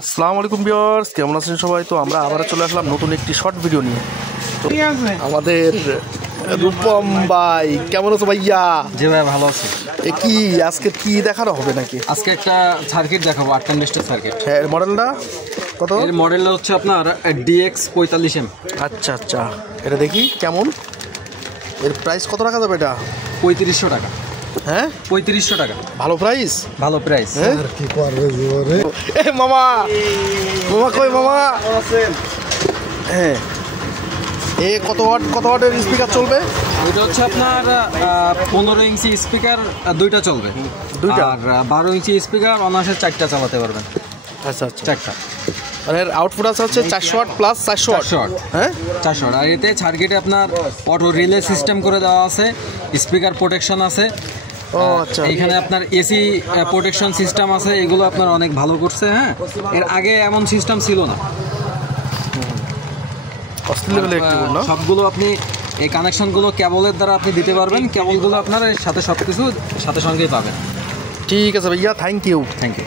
আসসালামু আলাইকুম ভিউয়ার্স, কেমন আছেন সবাই? তো আমরা আবার চলে আসলাম নতুন একটি শর্ট ভিডিও নিয়ে। তো আমাদের রূপম ভাই কেমন আছো ভাইয়া? জি ভাই, ভালো আছি। কি আজকে কি দেখানো হবে নাকি? আজকে একটা সার্কিট দেখাবো, 8 লিস্টের সার্কিট। হ্যাঁ, মডেলটা কত? এর মডেলটা হচ্ছে আপনার DX 45M। আচ্ছা আচ্ছা, এটা দেখি কেমন। এর প্রাইস কত টাকা যাবে এটা? 3500 টাকা। হ্যাঁ, 3500 টাকা, ভালো প্রাইস। ভালো প্রাইস। কি করবে জোরে? এ মামা, মামা কই মামা? হ্যাঁ, এ কত ওয়াটের স্পিকার চলবে? ওইটা হচ্ছে আপনার 15 ইঞ্চি স্পিকার দুইটা চলবে, দুইটা। আর 12 ইঞ্চি স্পিকার অনায়াসে 4টা চালাতে পারবেন। আচ্ছা আচ্ছা, 4টা। আর এর আউটপুট আছে হচ্ছে 400 ওয়াট প্লাস 400 ওয়াট। 400 ওয়াট। হ্যাঁ, 400 ওয়াট। আর এতে সার্কিটে আপনার অটো রিলে সিস্টেম করে দেওয়া আছে, স্পিকার প্রোটেকশন আছে। ও আচ্ছা, এখানে আপনার এসি প্রোটেকশন সিস্টেম আছে, এগুলো আপনার অনেক ভালো করছে। হ্যাঁ, এর আগে এমন সিস্টেম ছিল না। সবগুলো আপনি এই কানেকশনগুলো কেবলের দ্বারা আপনি দিতে পারবেন, কেবলগুলো আপনার এর সাথে সব কিছু সাথে সঙ্গেই পাবেন। ঠিক আছে ভাইয়া, থ্যাংক ইউ। Thank you.